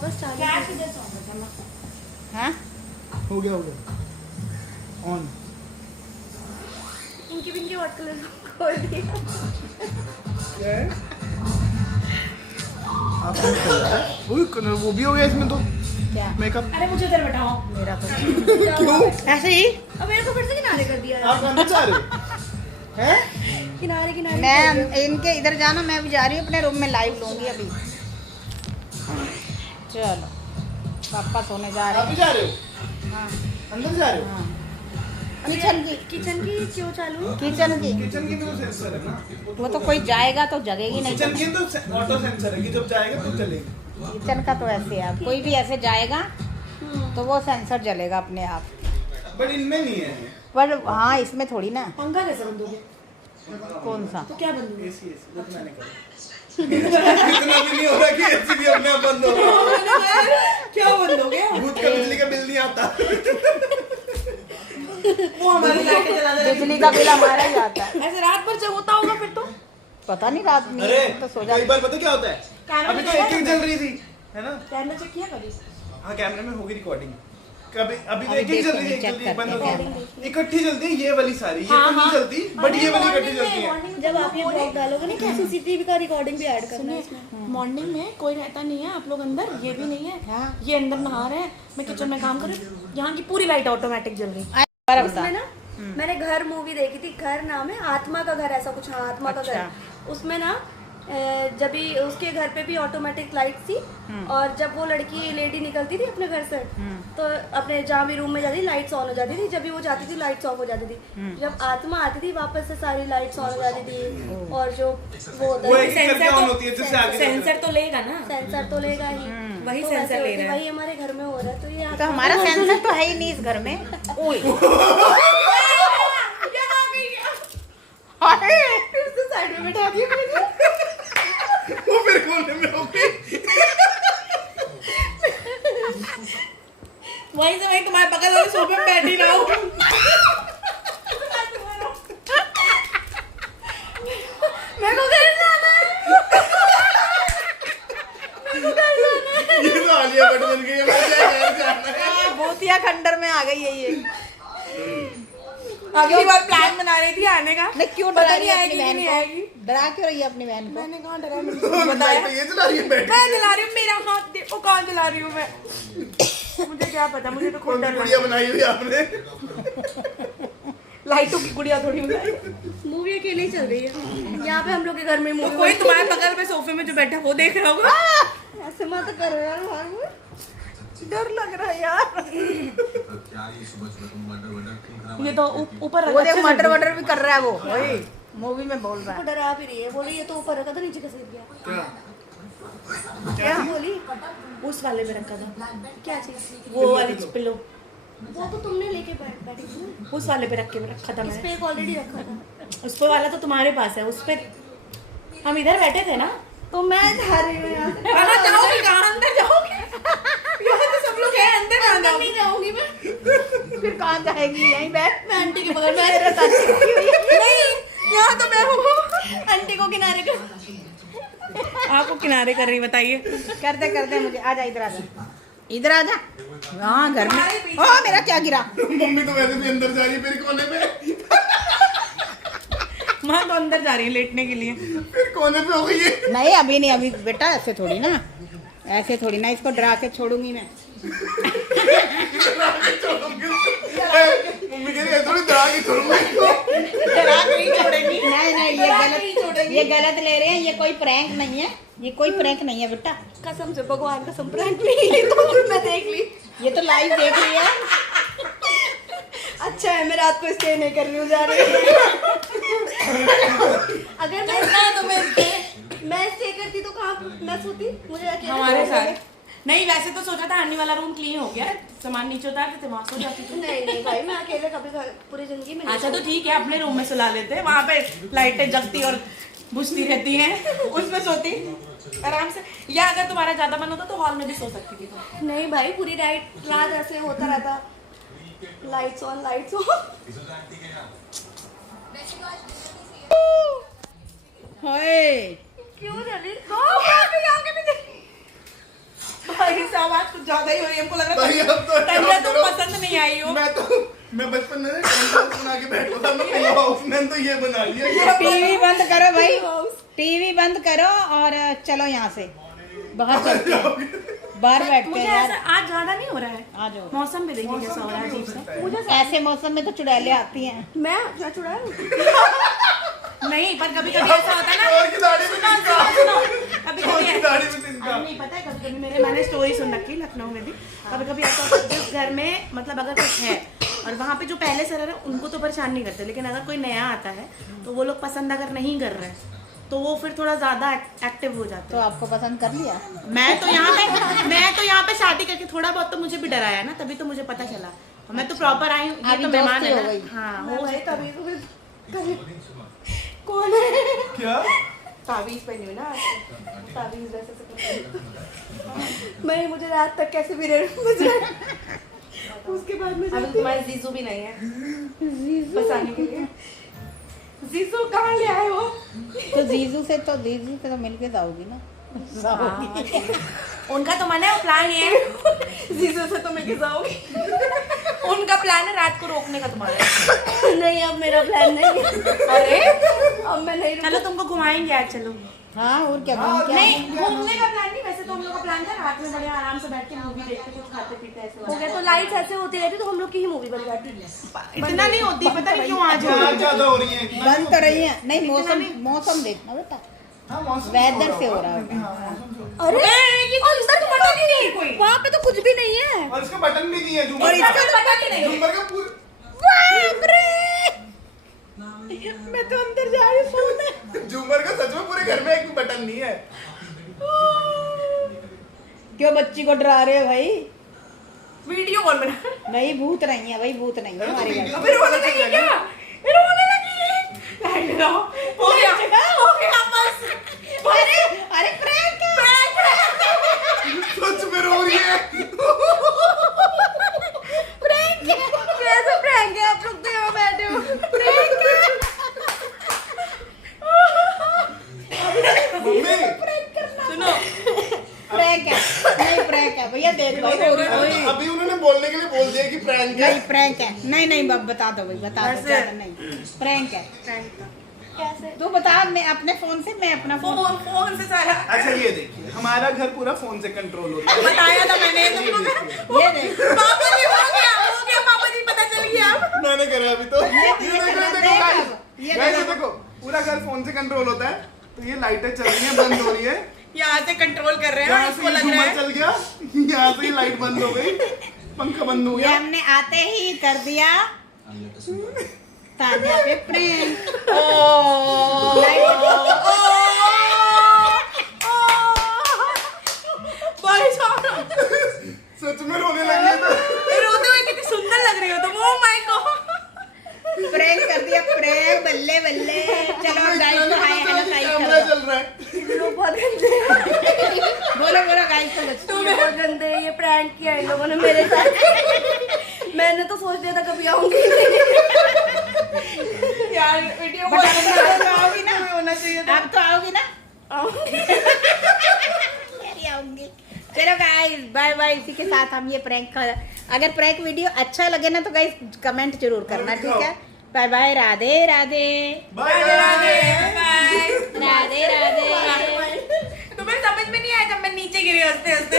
वापस चालू। हाँ हो गया ऑन। इनकी पिंकी व्हाट कलर खोल दिया। क्या है? वो भी हो गया इसमें तो क्या मेकअप। अरे मुझे उधर बैठाओ। मेरा तो क्यों? ऐसे ही अब मेरे को फिर से किनारे कर दिया आप अंदर जा रहे हो? हैं? किनारे किनारे मैं इनके इधर जाना, मैं भी जा रही हूँ अपने रूम में, लाइव लूंगी अभी। चलो पापा सोने जा रहे आप भी हैं। जा रहे हो? हाँ अंदर जा रहे हो? हाँ किचन की क्यों चालू? किचन की किचन की भी तो सेंसर है ना। वो तो कोई जाएगा तो जगेगी नहीं। किचन की तो ऑटो सेंसर है कि जब जाएगा तो चलेगी। किचन का तो ऐसे है, कोई भी ऐसे जाएगा तो वो सेंसर जलेगा अपने आप। बट इनमें नहीं है। पर हाँ इसमें थोड़ी ना। पंखा कैसे बंद हो गया? कौन सा? तो क्या बंद हो गया? एसी उतना नहीं करो। इतना भी नहीं हो रहा कि एसी भी अपने आप बंद हो रहा। क्या बंद हो गया? भूत का बिजली का बिल नहीं आता। वो हमारी लाइटें जला दे। बिजली का बिल हमारा ही आता है। ऐसे रात भर जब होता होगा फिर तो। पता नहीं रात में अरे तो सो कई जाते। बार पता क्या होता है, अभी तो एक जल रही थी है ना। कैमरा चेक किया कभी? हाँ कैमरे में होगी रिकॉर्डिंग। कभी अभी तो अभी एक जल रही देखेंगे, है, चेक बंद हो करते गई। हैं। इकट्ठी जलती है ये वाली सारी, ये हाँ, तो नहीं हाँ। जलती बट ये वाली इकट्ठी जलती है। जब आप ये ब्लॉग डालोगे ना क्या सीसीटीवी का रिकॉर्डिंग भी ऐड करना है इसमें। मॉर्निंग में कोई रहता नहीं है, आप लोग अंदर, ये भी नहीं है। हाँ। ये अंदर नहा रहे हैं, मैं किचन में काम कर रही हूँ, यहाँ की पूरी लाइट ऑटोमेटिक जल रही। उसमें ना मैंने घर मूवी देखी थी, घर नाम है आत्मा का घर, ऐसा कुछ। हाँ आत्मा का घर। उसमें ना जब भी उसके घर पे भी ऑटोमेटिक लाइट थी, और जब वो लड़की लेडी निकलती थी अपने घर से तो अपने जहाँ भी रूम में जाती थी लाइट्स ऑन हो जाती थी, जब भी वो जाती थी लाइट्स ऑफ हो जाती थी। जब आत्मा आती थी वापस से सारी लाइट्स ऑन हो जाती थी। और जो वो होता वो है एक करके ऑन होती है जिससे आगे सेंसर तो लेगा ना, सेंसर तो लेगा ही। वही तो सेंसर वैसे ले रहा है। वही हमारे घर में हो रहा है। तो ये तो हमारा सेंसर तो है ही नहीं इस घर में। ओए साइड में बैठा दिया मुझे। वो मेरे कोने में हो गई। वहीं से वहीं तुम्हारे बगल वाले सोफे पे बैठी रहा हूँ। मेरे को घर जाना है। ये तो आलिया भट्ट बन गई है, मुझे घर जाना है। भूतिया खंडर में आ गई है ये। अगली बार प्लान बना रही थी आने का। नहीं क्यों पता डरा नहीं रही है आएगी अपनी कि बहन नहीं को? आएगी। डरा क्यों रही है अपनी बहन को? मैंने कहाँ डरा, मैंने तुमको बताया। ये चला रही है बैठ मैं जला रही हूँ, मेरा हाथ देखो कहाँ जला रही हूँ मैं। मुझे क्या पता, मुझे तो खुद डर गुड़िया लगा। बनाई हुई आपने। लाइटों की गुड़िया थोड़ी बनाई। मूवी अकेले ही चल रही है यहाँ पे हम लोग के घर में। तो मूवी कोई तुम्हारे बगल में सोफे में जो बैठा वो देख रहा होगा। ऐसे मत करो यार, डर लग रहा है यार। ये तो ऊपर वो अच्छे देख से मटर वटर भी कर रहा है वो। ओए मूवी में बोल रहा को है। डरा भी रही है। बोली ये तो ऊपर रखा था नीचे घसीट गया। क्या बोली उस वाले में रखा था, क्या चीज? वो वाली पिल्लो वो तो तुमने लेके बैठी थी ना। उस वाले पे रख के रखा था इस पे मैंने। एक ऑलरेडी रखा था। उस पे वाला तो तुम्हारे पास है, उस पे हम इधर बैठे थे ना। तो मैं जा रही हूँ यहाँ से। कहाँ जाओगे, कहाँ अंदर जाओगे? यहाँ तो सब लोग हैं, अंदर कहाँ अंदर जाओगे? नहीं जाऊंगी मैं। फिर कहाँ जाएगी? यहीं बैठ। मैं आंटी के बगल में मेरे साथ चिपकी हुई है। नहीं, यहाँ तो मैं हूँ। आंटी को किनारे कर। आपको किनारे कर रही, बताइए। करते करते मुझे आजा, इधर आजा, इधर आजा। हाँ घर में। ओ मेरा क्या गिरा? मम्मी तो वैसे भी अंदर जा रही है मेरे कोने में। माँ तो अंदर जा रही है लेटने के लिए। फिर कोने पे हो गई है। नहीं अभी नहीं, अभी बेटा ऐसे थोड़ी ना, ऐसे थोड़ी ना, इसको डरा के छोड़ूंगी मैं। मम्मी कह रही है थोड़ी डरा के छोड़ूंगा इसको। डरा के नहीं छोड़ेंगी। नहीं नहीं ये गलत ले रहे हैं। ये कोई प्रैंक नहीं है, ये कोई प्रैंक नहीं है बेटा। कसम से भगवान कसम प्रैंक नहीं है। तो मैं देख ली। ये तो लाइव देख रही है। अच्छा है मैं रात को स्टे नहीं कर रही हूँ, जा रही हूँ। अगर मैं स्टे करती तो कहाँ मैं सोती? मुझे अकेले हमारे सोना साथ नहीं, वैसे तो सोचा था आने वाला रूम क्लीन हो गया, सामान नीचे उतारते थे, वहां सो जाती थी। नहीं नहीं भाई, मैं अकेले कभी पूरी जिंदगी में नहीं अच्छा तो ठीक है, अपने रूम में सुला लेते, वहां पे लाइटें जगती और बुझती रहती हैं, उसमें सोती आराम से। या अगर तुम्हारा ज्यादा मन होता तो हॉल में भी सो सकती थी तुम। नहीं भाई, पूरी रात ऐसे होता रहता, लाइट्स ऑन लाइट्स ऑन। हाय क्यों जली? भाई आवाज कुछ ज्यादा ही हो रही है, हमको लग रहा भाई, अब तो है तनिया तुम करो। पसंद नहीं आई हो। मैं बचपन में बना के बैठा था, मैं उसने तो ये बना लिया। टीवी बंद करो भाई, टीवी बंद करो और चलो यहाँ से बाहर चलते हैं, बाहर बैठते मुझे हैं ऐसा यार। आज ज्यादा नहीं हो रहा है, आ जाओ, मौसम भी देखिए कैसा हो रहा है अजीब सा। मुझे ऐसे मौसम में तो चुड़ैलें आती हैं। मैं क्या चुड़ैल? नहीं, पर कभी कभी ऐसा होता है ना, और की दाढ़ी में तिनका। कभी और कभी की दाढ़ी में तिनका। नहीं पता है, कभी कभी मैंने स्टोरी सुन रखी है लखनऊ में भी, कभी कभी ऐसा होता है जिस घर में मतलब अगर कुछ है और वहाँ पे जो पहले से रह रहे हैं उनको तो परेशान नहीं करते, लेकिन अगर कोई नया आता है तो वो लोग पसंद अगर नहीं कर रहे हैं तो वो फिर थोड़ा ज्यादा एक्टिव हो जाते तो आपको पसंद कर लिया? हैं। मैं तो यहाँ पे शादी करके थोड़ा बहुत तो मुझे भी डराया ना, तभी तो मुझे पता चला। और मैं तो प्रॉपर आई हूँ, ये अभी तो मेहमान दोस्ती है हो ना। गई। हाँ, मैं हो भाई सकता है। तभी तो फिर कौन है? क्या? ताबीज पहनी हुई ना, ताबीज वैसे से मैं मुझे रात तक कैसे भी रह उसके बाद में अभी तुम्हारे जीजू भी नहीं है बसाने के लिए। जीजू कहाँ ले आए हो? तो जीजू से तो मिलके जाओगी ना। उनका तो मन है, वो प्लान ये है। जीजू से तो मैं जाऊंगी। उनका प्लान है रात को रोकने का तुम्हारा। नहीं, अब मेरा प्लान नहीं है। अरे अब मैं नहीं चलो तुमको घुमाएंगे आज, चलो। हाँ, और क्या घूम के नहीं, आएंगे। घूमने का प्लान नहीं, वैसे तो हम लोग का प्लान था रात में बढ़िया आराम से बैठ के मूवी देखते, कुछ खाते पीते ऐसे हो गया तो लाइट्स ऐसे होती रहती तो हम लोग की ही मूवी बन जाती है। इतना नहीं होती, पता नहीं क्यों आज आज ज्यादा हो रही है। बंद तो रही है। नहीं, मौसम देखना बेटा, हाँ, मौसम वेदर से हो रहा है। हाँ, मौसम से हो अरे ये तो अंदर तो पता नहीं है कोई। वहाँ पे तो कुछ भी नहीं है। रहा है। और इसका बटन भी नहीं है और झूमर इसका का। पता नहीं है। झूमर का पूरा बाप रे! मैं तो अंदर जा रही हूँ सोने। झूमर का सच में पूरे घर में एक भी बटन नहीं है। क्यों बच्ची को डरा रहे हो भाई? वीडियो कौन बना? नहीं, भूत नहीं है भाई, भूत नहीं है हमारे घर। अबे रोने लगी है क्या? ये रोने लगी है। लाइट लगाओ। हो गया बस। अरे प्रैंक है। सच में रो रही है। कैसे प्रैंक है? आप लोग तो यहाँ बैठे हो। मम्मी सुनो, प्रैंक है, नहीं प्रैंक है भैया, देख लो। अभी उन्होंने बोलने के लिए बोल दिया कि प्रैंक है। नहीं प्रैंक है, नहीं बता दो भाई, बता दो। ऐसे? ज्यादा नहीं, प्रैंक है। कैसे? तू बता, मैं अपने फोन से, मैं अपना फोन। फोन से सारा अच्छा ये देखिए, हमारा घर पूरा फोन से कंट्रोल होता है। बताया था मैंने तुमको। ये देख, पापा जी हो गया पापा जी, पता चल गया। मैंने करा अभी तो। ये देखो guys, देखो पूरा घर फोन से कंट्रोल होता है। तो ये लाइटें चल रही हैं, बंद हो रही है। यहाँ से कंट्रोल कर रहे हैं, यहाँ इसको से ये लग रहा झूमर है चल गया, यहाँ से ये लाइट बंद हो गई, पंखा बंद हो ये गया। हमने आते ही कर दिया तान्या पे प्रैंक। भाई साहब, सच में रोने लगी है तो। रोते हुए कितनी सुंदर लग रही हो तुम। ओह माय गॉड, प्रैंक कर दिया, प्रैंक, बल्ले बल्ले। चलो गाइस को हाय हेलो गाइस कैमरा करो। चल रहा है। इन लोग बहुत गंदे हैं। बोलो गाइस को बच्चे। तुम बहुत गंदे हैं। ये प्रैंक किया इन लोगों ने मेरे साथ। मैंने तो सोच लिया था कभी आऊंगी। यार वीडियो बट अब तो आओगी ना, होना चाहिए था। अब तो आओगी ना। आऊंगी। मेरी आऊंगी। चलो गाइस, बाय बाय। इसी के साथ हम ये प्रैंक का, अगर प्रैंक वीडियो अच्छा लगे ना तो गाइस कमेंट जरूर करना, ठीक है? Bye bye, Radhe Radhe, bye Radhe bye. Bye. Radhe Radhe. तुम्हें समझ में नहीं आया जब मैं नीचे गिरी हंसते हंसते।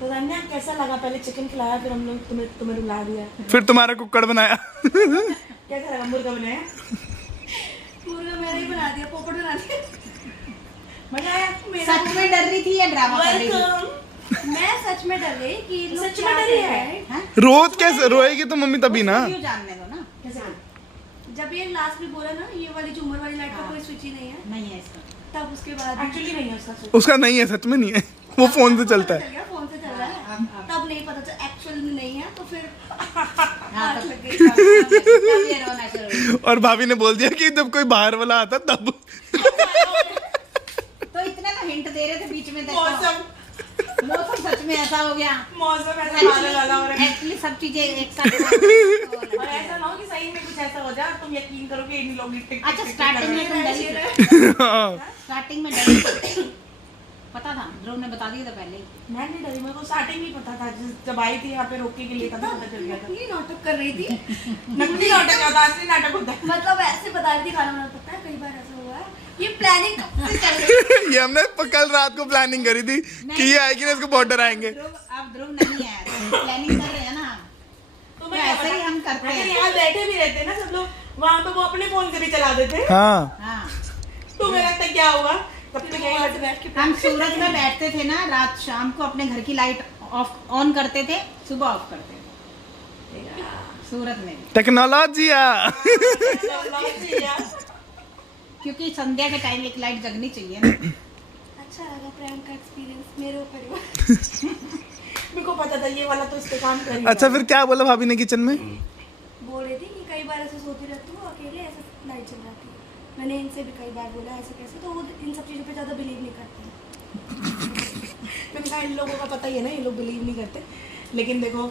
तो धन्या कैसा लगा? पहले चिकन खिलाया, फिर हम लोग तुम्हें रुला दिया। फिर तुम्हारा कुक्कड़ बनाया। कैसा लगा? मुर्गा बनाया, मुर्गा मैंने ही बना दिया, पोपट बना दिया। मजा आया? सच में डर रही थी या ड्रामा कर रही थी? वेलकम। मैं सच में डर गई कि लोग सच में क्या डरी कह रहे है? हैं। हाँ? रोज कैसे रोएगी तो मम्मी तभी ना। क्यों जानने दो ना। कैसे? जब ये लास्ट में बोला ना ये वाली झूमर वाली लाइट का कोई स्विच ही नहीं है, नहीं है इसका। तब उसके बाद एक्चुअली नहीं है उसका switch। उसका नहीं है, सच में नहीं है, वो फोन से चलता है। चल गया, फोन से चल रहा है। तब नहीं पता चल, एक्चुअल में नहीं है तो फिर हाँ, आग तो- लग गई। तब ये रोना शुरू हुआ। और भाभी ने बोल दिया कि जब कोई बाहर वाला आता तब। तो इतना तो हिंट दे रहे थे बीच में, देखो मौसम सच में ऐसा हो गया। मौसम ऐसा खाने वाला हो रहा है। एक्चुअली सब चीजें एक साथ और ऐसा ना हो कि सही में कुछ ऐसा हो जाए, तुम यकीन करो कि इन लोग अच्छा, स्टार्टिंग में तुम डरी थी? स्टार्टिंग में डरी थी? पता था, ध्रुव ने बता दिया था पहले ही। मैं नहीं डरी, मेरे को स्टार्टिंग नहीं पता था, जब आई थी यहाँ पे रोकने के लिए तब पता चल गया था। नकली नाटक कर रही थी। नकली नाटक क्या होता है, असली नाटक होता है। मतलब ऐसे बता रही थी खाना बनाना। पता है कई बार ऐसा हुआ है, ये प्लानिंग कब से चल रही है। ये हमने कल रात को प्लानिंग करी थी कि ये आएगी ना, इसको बॉर्डर आएंगे। अब ध्रुव नहीं है, प्लानिंग कर रहे हैं ना। तो तो ऐसे ही हम करते अगर हैं। यहाँ बैठे भी रहते ना सब लोग, वहाँ पे वो अपने फोन से भी चला देते। हाँ हाँ, तुम्हें लगता है क्या हुआ? तब तक यहीं बैठे बैठ के हम सूरत में बैठते थे ना, रात शाम को अपने घर की लाइट ऑफ ऑन करते थे, सुबह ऑफ करते थे। सूरत में भी। टेक्नोलॉजी क्योंकि संध्या के टाइम एक लाइट जगनी चाहिए ना। अच्छा लगा प्रैंक का एक्सपीरियंस मेरे ऊपर हुआ। मेरे को पता था ये वाला तो इस पे काम करेगा। अच्छा फिर क्या बोला भाभी ने किचन में? बोल रही थी कि कई बार ऐसे सोती रहती हूँ अकेले, ऐसे लाइट चल जाती है। मैंने इनसे भी कई बार बोला ऐसे कैसे, तो वो इन सब चीज़ों पे ज़्यादा बिलीव नहीं करते। क्योंकि इन लोगों का पता ही है ना, ये लोग बिलीव नहीं करते। लेकिन देखो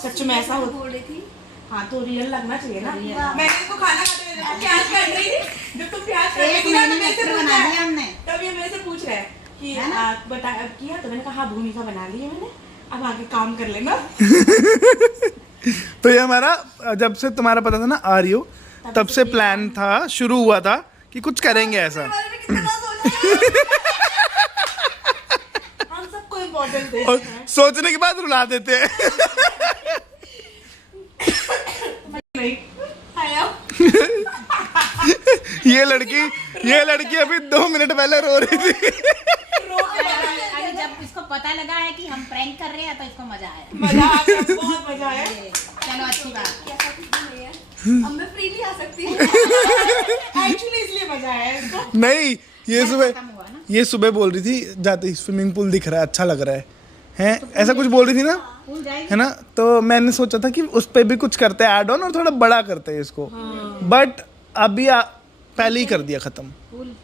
सच में ऐसा होता। बोल रही थी। हाँ तो रियल लगना चाहिए ना। Real। मैंने इसको खाना खाते हुए देखा, प्याज काट रही थी। जब तुम प्याज काट रही एक थी ना, तो महीने मेरे से में पूछ बना रहा दिया है। हमने। तब ये मेरे से पूछ रहा है कि है ना? बता किया, तो मैंने कहा हाँ भूमिका बना ली है मैंने, अब आगे काम कर लेना। तो ये हमारा जब से तुम्हारा पता था ना आ रही हो, तब से प्लान था, शुरू हुआ था कि कुछ करेंगे ऐसा। बारे में कितना सोचा। हम सबको इम्पोर्टेंस दे और सोचने के बाद रुला देते हैं। नहीं आया ये लड़की अभी 2 मिनट पहले रो रही थी। अभी जब इसको पता लगा है कि हम प्रैंक कर रहे हैं तो इसको मजा आया। मजा आ गया, बहुत मजा आया। चलो अच्छी बात। ऐसा कुछ नहीं है, अब मैं फ्रीली आ सकती हूँ। एक्चुअली इसलिए मजा आया इसको। नहीं ये खत्म हुआ ना। सुबह बोल रही थी जाते स्विमिंग पूल दिख रहा है, अच्छा लग रहा है हैं, ऐसा कुछ बोल रही थी ना, भूल जाएगी। है ना। तो मैंने सोचा था कि उस पे भी कुछ करते हैं ऐड ऑन, और थोड़ा बड़ा करते हैं इसको, बट अभी पहले ही कर दिया खत्म। फूल